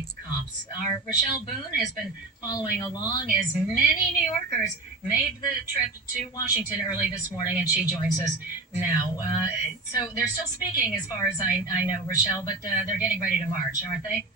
by cops. Our Rochelle Boone has been following along as many New Yorkers made the trip to Washington early this morning, and she joins us now. So they're still speaking as far as I know, Rochelle, but they're getting ready to march, aren't they?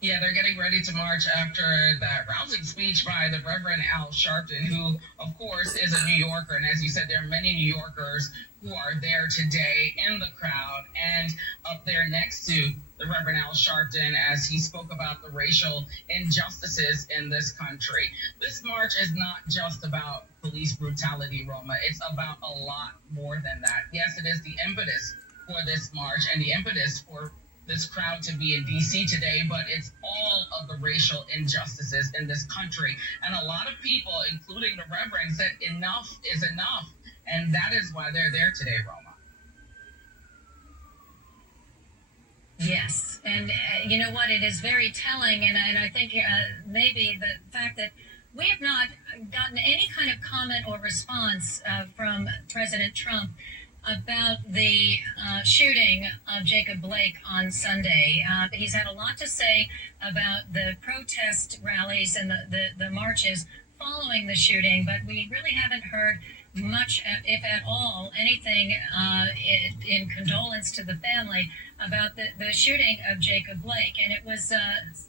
Yeah, they're getting ready to march after that rousing speech by the Reverend Al Sharpton, who, of course, is a New Yorker. And as you said, there are many New Yorkers who are there today in the crowd and up there next to the Reverend Al Sharpton as he spoke about the racial injustices in this country. This march is not just about police brutality, Roma. It's about a lot more than that. Yes, it is the impetus for this march and the impetus for this crowd to be in D.C. today, but it's all of the racial injustices in this country. And a lot of people, including the Reverend, said enough is enough. And that is why they're there today, Roma. Yes. And you know what? It is very telling. And I think maybe the fact that we have not gotten any kind of comment or response from President Trump about the shooting of Jacob Blake on Sunday. He's had a lot to say about the protest rallies and the marches following the shooting, but we really haven't heard much, if at all, anything in condolence to the family about the shooting of Jacob Blake. And it was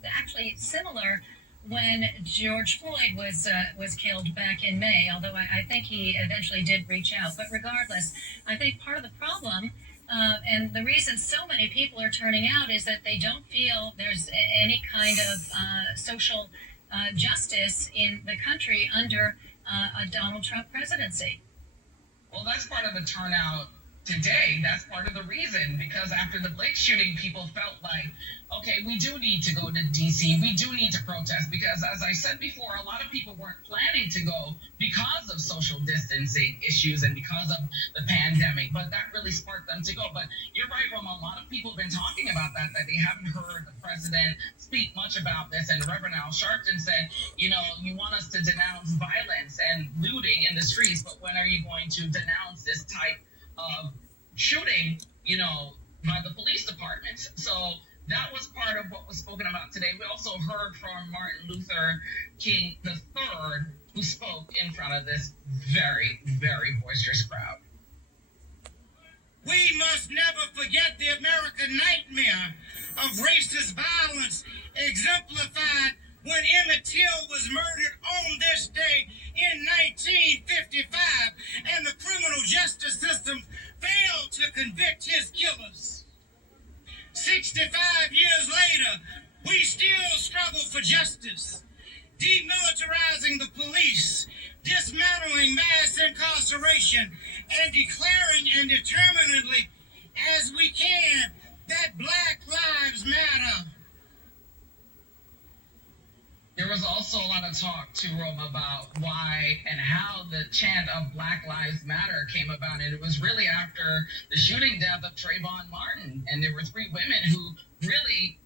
actually similar when George Floyd was killed back in May, although I think he eventually did reach out. But regardless, I think part of the problem and the reason so many people are turning out is that they don't feel there's any kind of social justice in the country under a Donald Trump presidency. Well, that's part of the turnout today. That's part of the reason, because after the Blake shooting, people felt like, okay, we do need to go to D.C. We do need to protest because, as I said before, a lot of people weren't planning to go because of social distancing issues and because of the pandemic. But that really sparked them to go. But you're right, Roma. A lot of people have been talking about that they haven't heard the president speak much about this. And Reverend Al Sharpton said, you want us to denounce violence and looting in the streets, but when are you going to denounce this type of shooting, by the police department? So that was part of what was spoken about today. We also heard from Martin Luther King III, who spoke in front of this very, very boisterous crowd. We must never forget the American nightmare of racist violence exemplified when Emmett Till was murdered on this day in 1955, and the criminal justice system failed to convict his killers. 65 years later, we still struggle for justice, demilitarizing the police, dismantling mass incarceration, and declaring and determinedly as we can that Black Lives Matter. There was also a lot of talk to Rome about why and how the chant of Black Lives Matter came about. And it was really after the shooting death of Trayvon Martin. And there were three women who really,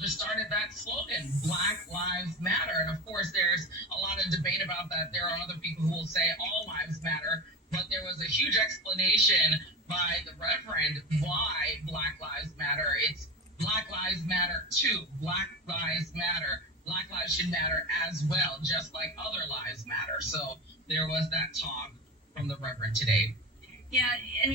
just started that slogan, Black Lives Matter. And of course, there's a lot of debate about that. There are other people who will say all lives matter. But there was a huge explanation by the Reverend why Black Lives Matter. It's Black Lives Matter too. Black Lives Matter. Black lives should matter as well, just like other lives matter. So there was that talk from the Reverend today. Yeah, and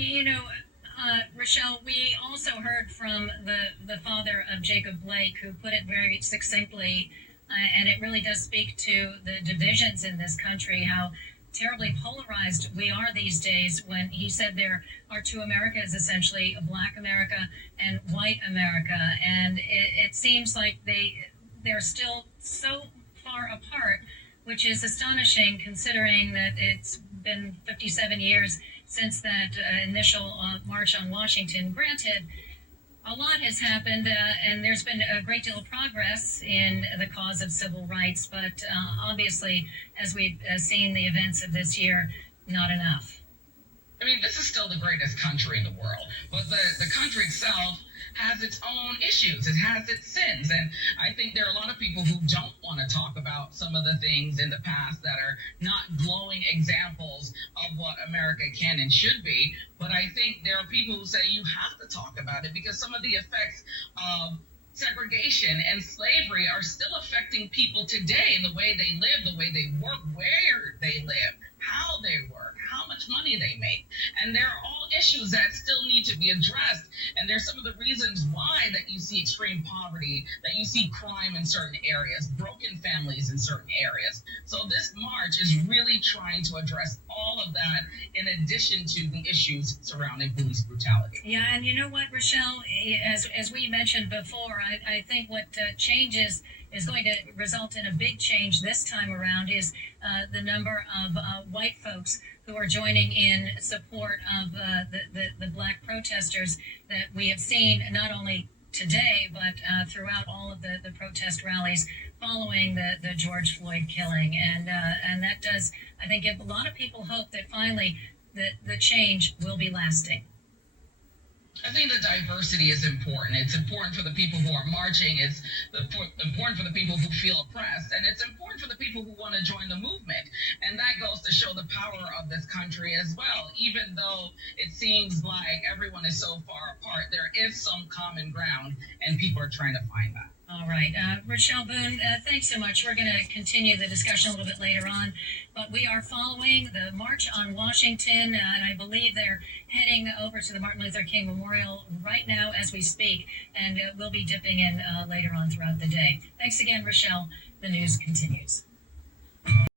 Rochelle, we also heard from the father of Jacob Blake, who put it very succinctly, and it really does speak to the divisions in this country, how terribly polarized we are these days, when he said there are two Americas, essentially, a Black America and white America. And it seems like they're still so far apart, which is astonishing considering that it's been 57 years since that initial march on Washington. Granted, a lot has happened, and there's been a great deal of progress in the cause of civil rights, but obviously, as we've seen the events of this year, not enough. I mean, this is still the greatest country in the world, but the country itself has its own issues. It has its sins. And I think there are a lot of people who don't want to talk about some of the things in the past that are not glowing examples of what America can and should be. But I think there are people who say you have to talk about it because some of the effects of segregation and slavery are still affecting people today in the way they live, the way they work, where they live, how they work, how much money they make. And they're all issues that still need to be addressed. And there's some of the reasons why that you see extreme poverty, that you see crime in certain areas, broken families in certain areas. So this march is really trying to address all of that in addition to the issues surrounding police brutality. Yeah, and you know what, Rochelle, as we mentioned before, I think what changes is going to result in a big change this time around is the number of white folks who are joining in support of the black protesters that we have seen not only today, but throughout all of the protest rallies following the George Floyd killing. And that does, I think, give a lot of people hope that finally the change will be lasting. I think the diversity is important. It's important for the people who are marching. It's important for the people who feel oppressed. And it's important for the people who want to join the movement. And that goes to show the power of this country as well. Even though it seems like everyone is so far apart, there is some common ground, and people are trying to find that. All right. Rochelle Boone, thanks so much. We're going to continue the discussion a little bit later on, but we are following the March on Washington, and I believe they're heading over to the Martin Luther King Memorial right now as we speak, and we'll be dipping in later on throughout the day. Thanks again, Rochelle. The news continues.